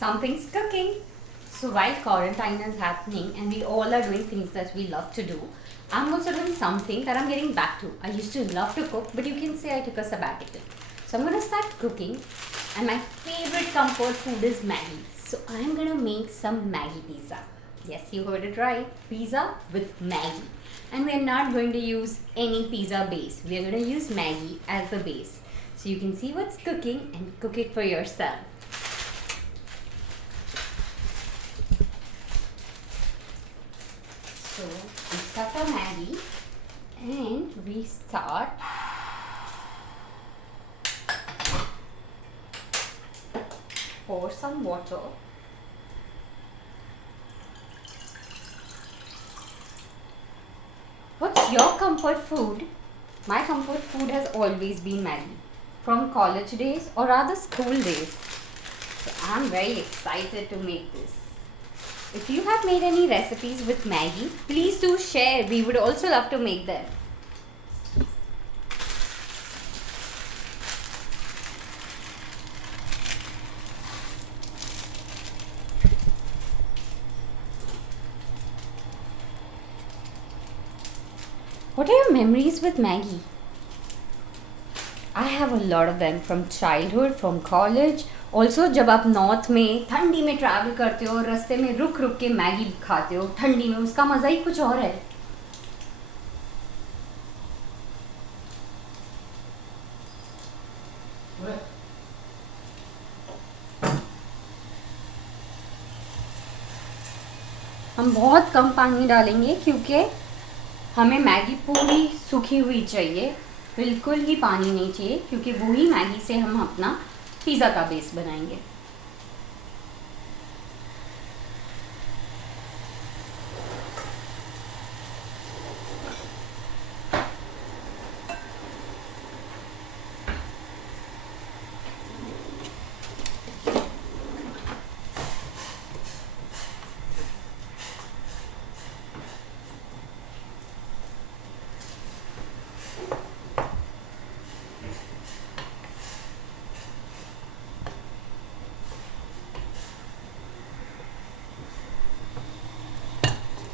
something's cooking. So while quarantine is happening and we all are doing things that we love to do, I'm also doing something that I'm getting back to. I used to love to cook, but you can say I took a sabbatical. So I'm gonna start cooking, and my favorite comfort food is Maggi. So I'm gonna make some Maggi pizza. Yes, you heard it right. Pizza with Maggi. And we're not going to use any pizza base. We're gonna use Maggi as the base. So you can see what's cooking and cook it for yourself. So we start our Maggi and we start pour some water. What's your comfort food? My comfort food has always been Maggi, from college days or rather school days. So I'm very excited to make this. If you have made any recipes with Maggi, please do share. We would also love to make them. What are your memories with Maggi? I have a lot of them from childhood, from college. Also जब आप north में ठंडी में travel करते हो, रास्ते में रुक रुक के मैगी खाते हो ठंडी में, उसका मज़ा ही कुछ और है. हम बहुत कम पानी डालेंगे क्योंकि हमें मैगी पूरी सूखी हुई चाहिए, बिल्कुल ही पानी नहीं चाहिए, क्योंकि वही मैगी से हम अपना पिज़्ज़ा का बेस बनाएंगे.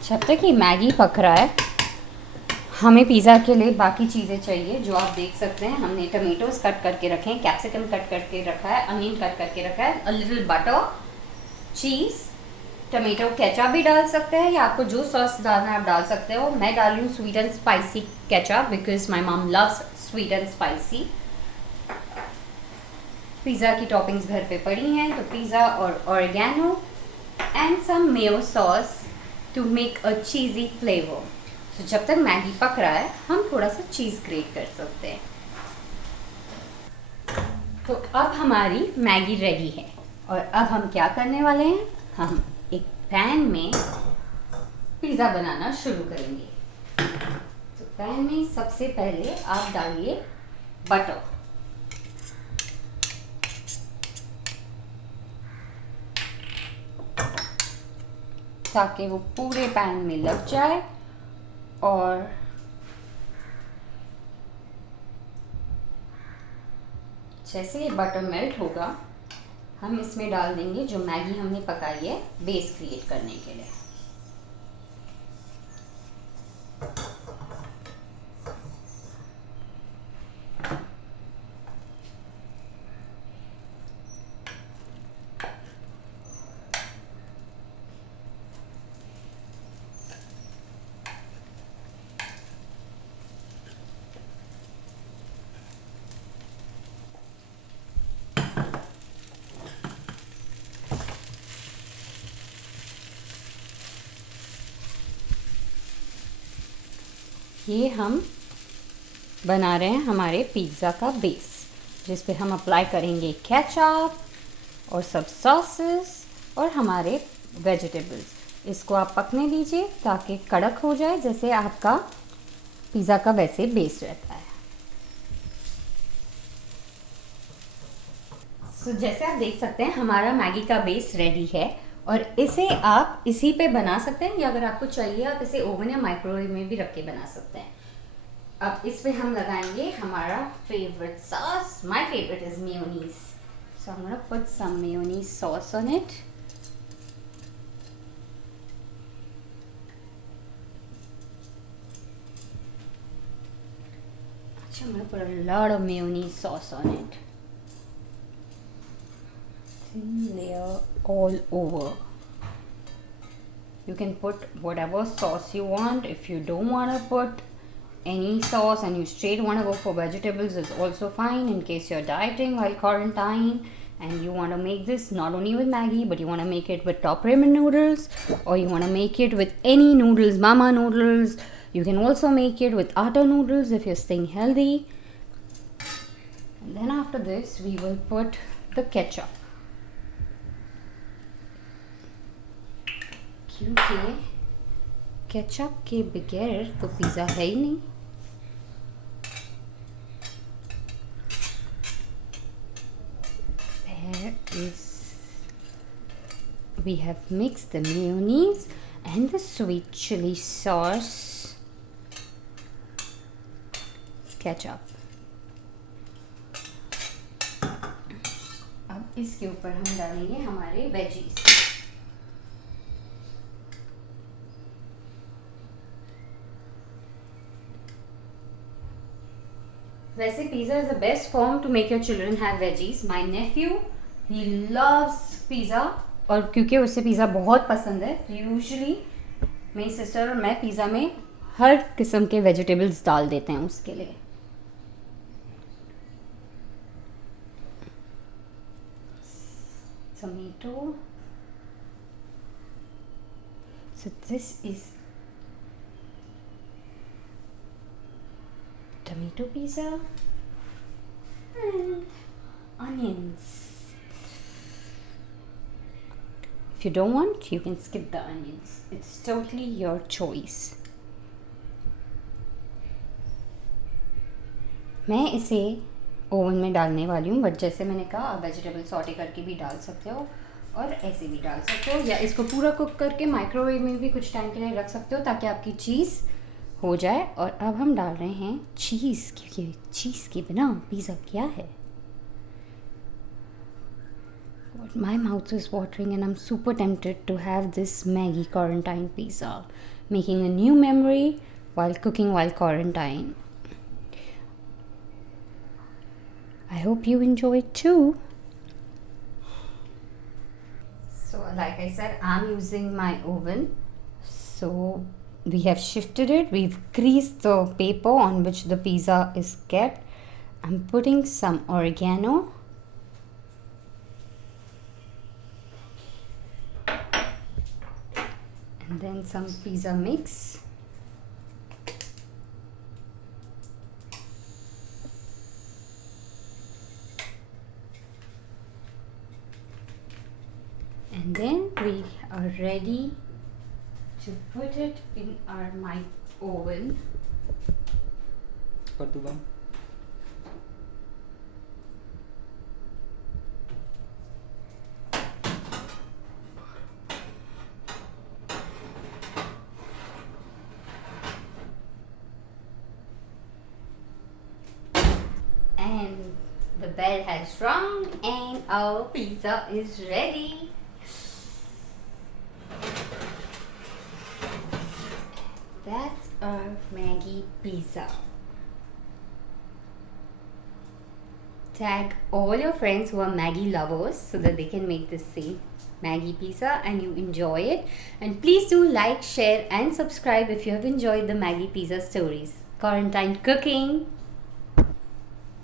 जब तक ये मैगी पक रहा है, हमें पिज़्ज़ा के लिए बाकी चीज़ें चाहिए जो आप देख सकते हैं. हमने टमेटोज़ कट करके रखे हैं, कैप्सिकम कट करके रखा है, अनियन कट करके रखा है, a little butter, cheese, tomato ketchup भी डाल सकते हैं या आपको जो सॉस डालना है आप डाल सकते हो. मैं डाल रही हूँ sweet and spicy ketchup because my mom loves sweet and spicy. Pizza की टॉपिंग्स घर पे पड़ी हैं, तो पिज़्ज़ा और oregano and some mayo sauce to make a cheesy flavour. तो जब तक मैगी पक रहा है हम थोड़ा सा चीज़ ग्रेट कर सकते हैं. तो अब हमारी मैगी रेडी है और अब हम क्या करने वाले हैं, हम एक पैन में पिज़्ज़ा बनाना शुरू करेंगे. तो पैन में सबसे पहले आप डालिए बटर. ताकि वो पूरे पैन में लग जाए और जैसे ये बटर मेल्ट होगा हम इसमें डाल देंगे जो मैगी हमने पकाई है बेस क्रिएट करने के लिए. ये हम बना रहे हैं हमारे पिज़्ज़ा का बेस, जिस पे हम अप्लाई करेंगे केचप और सब सॉसेस और हमारे वेजिटेबल्स. इसको आप पकने दीजिए ताकि कड़क हो जाए, जैसे आपका पिज़्ज़ा का वैसे बेस रहता है. सो जैसे आप देख सकते हैं हमारा मैगी का बेस रेडी है और इसे आप इसी पे बना सकते हैं, या अगर आपको चाहिए आप इसे ओवन या माइक्रोवेव में भी रख के बना सकते हैं. अब इस पे हम लगाएंगे हमारा favourite sauce. My favourite is mayonnaise. So I'm gonna put some mayonnaise sauce on it. I'm gonna put a lot of mayonnaise sauce on it. Thin layer all over. You can put whatever sauce you want. If you don't want to put any sauce and you straight want to go for vegetables, is also fine, in case you're dieting while quarantine and you want to make this not only with Maggi, but you want to make it with top ramen noodles, or you want to make it with any noodles, mama noodles. You can also make it with atta noodles if you're staying healthy. And then after this we will put the ketchup. क्योंकि ketchup के बगैर तो pizza है ही नहीं. There is, we have mixed the mayonnaise and the sweet chili sauce, ketchup. अब इसके ऊपर हम डालेंगे हमारे वेजीज. वैसे pizza is the best form to make your children have veggies. My nephew he loves pizza, और क्योंकि उसे पिज़्ज़ा बहुत पसंद है, यूजुअली मेरी सिस्टर और मैं पिज़्ज़ा में हर किस्म के वेजिटेबल्स डाल देते हैं उसके लिए. Tomato. So this is tomato pizza and onions. If you don't want, you can skip the onions. It's totally your choice. मैं इसे ओवन में डालने वाली हूँ, बट जैसे मैंने कहा आप वेजिटेबल सॉटे करके भी डाल सकते हो और ऐसे भी डाल सकते हो, या इसको पूरा कुक करके माइक्रोवेव में भी कुछ टाइम के लिए रख सकते हो ताकि आपकी चीज़ हो जाए. और अब हम डाल रहे हैं चीज़, क्योंकि चीज़ के बिना पिज़्ज़ा क्या है. My mouth is watering and I'm super tempted to have this Maggi quarantine pizza, making a new memory while cooking while quarantine. I hope you enjoy it too. So like I said, I'm using my oven. So we have shifted it. We've greased the paper on which the pizza is kept. I'm putting some oregano. And then some pizza mix. And then we are ready to put it in our oven. कर दूँगा. And the bell has rung and our pizza is ready. That's our Maggi pizza. Tag all your friends who are Maggi lovers so that they can make the same Maggi pizza and you enjoy it. And please do like, share and subscribe if you have enjoyed the Maggi pizza stories. Quarantine cooking.